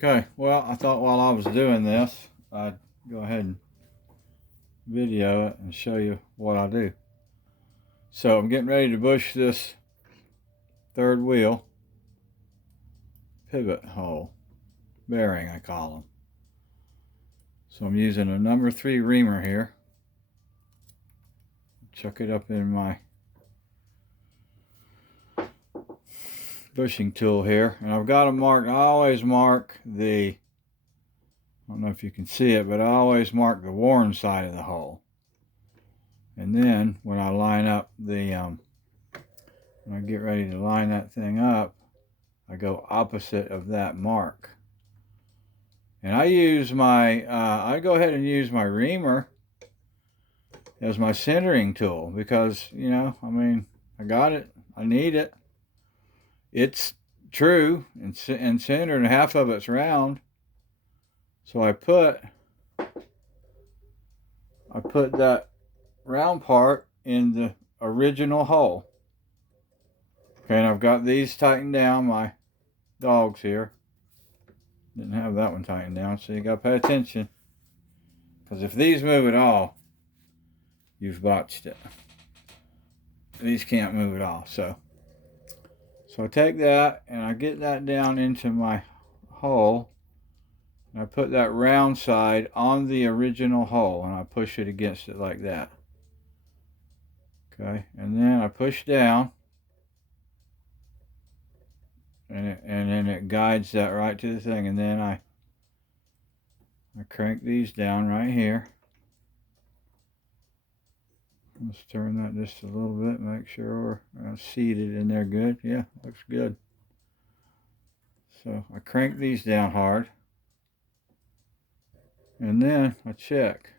Okay, well, I thought while I was doing this, I'd go ahead and video it and show you what I do. So I'm getting ready to bush this third wheel pivot hole, bearing I call them. So I'm using a number 3 reamer here. Chuck it up in my bushing tool here, and I've got them marked. I always mark the, I don't know if you can see it, but I always mark the worn side of the hole. And then when I line up the, when I get ready to line that thing up, I go opposite of that mark. And I use my, I go ahead and use my reamer as my centering tool because, you know, I mean, I got it, I need it. It's true and centered, and half of it's round. So I put that round part in the original hole. Okay, and I've got these tightened down, my dogs here. Didn't have that one tightened down, so you gotta pay attention. Because if these move at all, you've botched it. These can't move at all. So I take that and I get that down into my hole. And I put that round side on the original hole and I push it against it like that. Okay, and then I push down. And then it guides that right to the thing. And then I crank these down right here. Let's turn that just a little bit, make sure we're seated in there good. Yeah, looks good. So I crank these down hard. And then I check.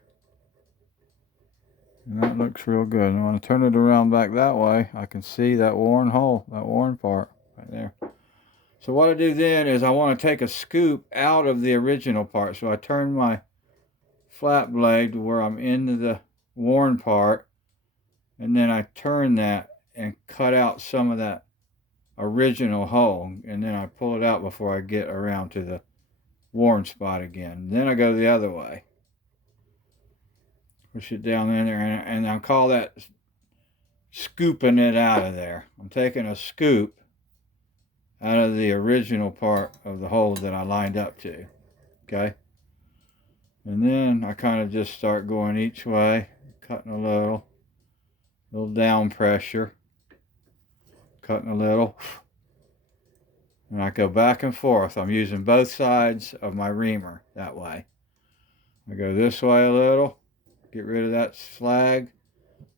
And that looks real good. And when I turn it around back that way, I can see that worn hole, that worn part right there. So what I do then is I want to take a scoop out of the original part. So I turn my flat blade to where I'm into the worn part, and then I turn that and cut out some of that original hole, and then I pull it out before I get around to the worn spot again. Then I go the other way, push it down in there, and I'll call that scooping it out of there. I'm taking a scoop out of the original part of the hole that I lined up to. Okay, and then I kind of just start going each way, cutting a little down pressure, cutting a little, and I go back and forth. I'm using both sides of my reamer that way. I go this way a little, get rid of that slag,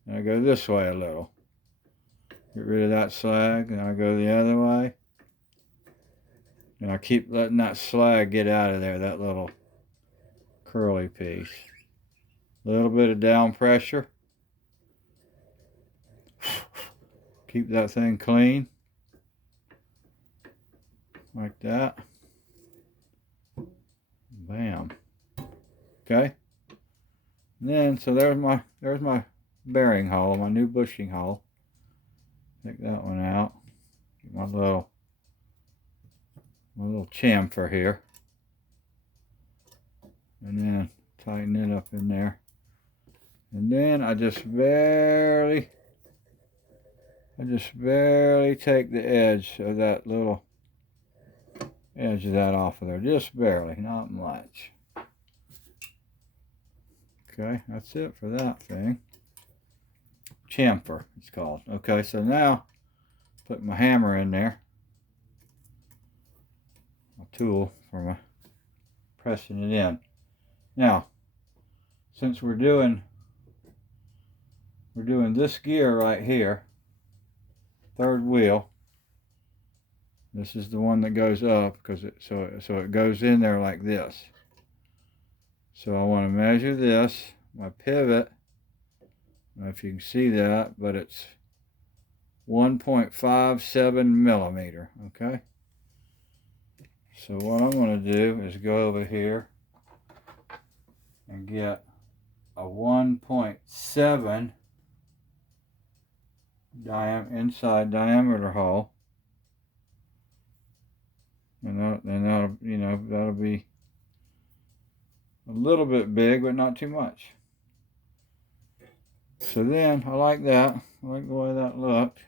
and I go this way a little, get rid of that slag, and I go the other way, and I keep letting that slag get out of there, that little curly piece. A little bit of down pressure. Keep that thing clean. Like that. Bam. Okay. And then, so there's my bearing hole, my new bushing hole. Take that one out. Get my little chamfer here. And then tighten it up in there. And then I just barely take the edge of that little edge of that off of there. Just barely, not much. Okay, that's it for that thing. Chamfer, it's called. Okay, so now put my hammer in there. A tool for my pressing it in. Now, since we're doing this gear right here, third wheel. This is the one that goes up because so it goes in there like this. So I want to measure this, my pivot. I don't know if you can see that, but it's 1.57 millimeter. Okay. So what I'm going to do is go over here and get a 1.7 inside diameter hole. and that'll, you know, that'll be a little bit big, but not too much. So then, I like that. I like the way that looked.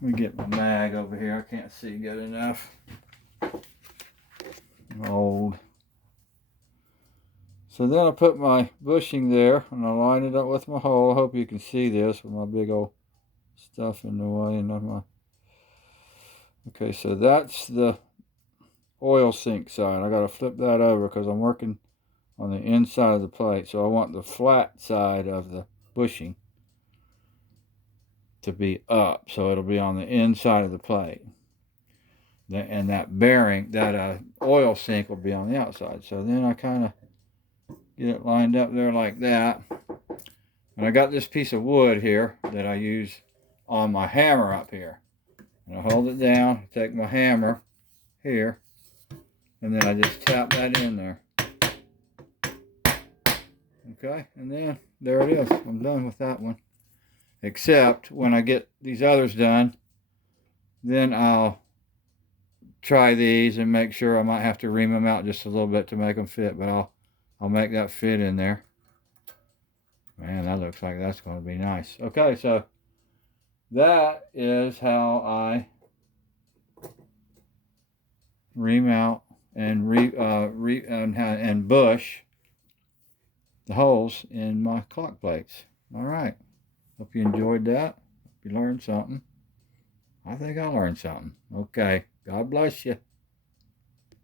Let me get my mag over here. I can't see good enough. I'm old. So then I put my bushing there, and I line it up with my hole. I hope you can see this with my big old stuff in the way. And my... Okay, so that's the oil sink side. I got to flip that over because I'm working on the inside of the plate. So I want the flat side of the bushing to be up, so it'll be on the inside of the plate. And that bearing, that oil sink will be on the outside. So then I kind of get it lined up there like that. And I got this piece of wood here that I use on my hammer up here. And I hold it down, take my hammer here, and then I just tap that in there. Okay, and then there it is. I'm done with that one. Except when I get these others done, then I'll try these and make sure. I might have to ream them out just a little bit to make them fit, but I'll make that fit in there. Man, that looks like that's going to be nice. Okay, so that is how I ream out and and bush the holes in my clock plates. All right. Hope you enjoyed that. Hope you learned something. I think I learned something. Okay. God bless you.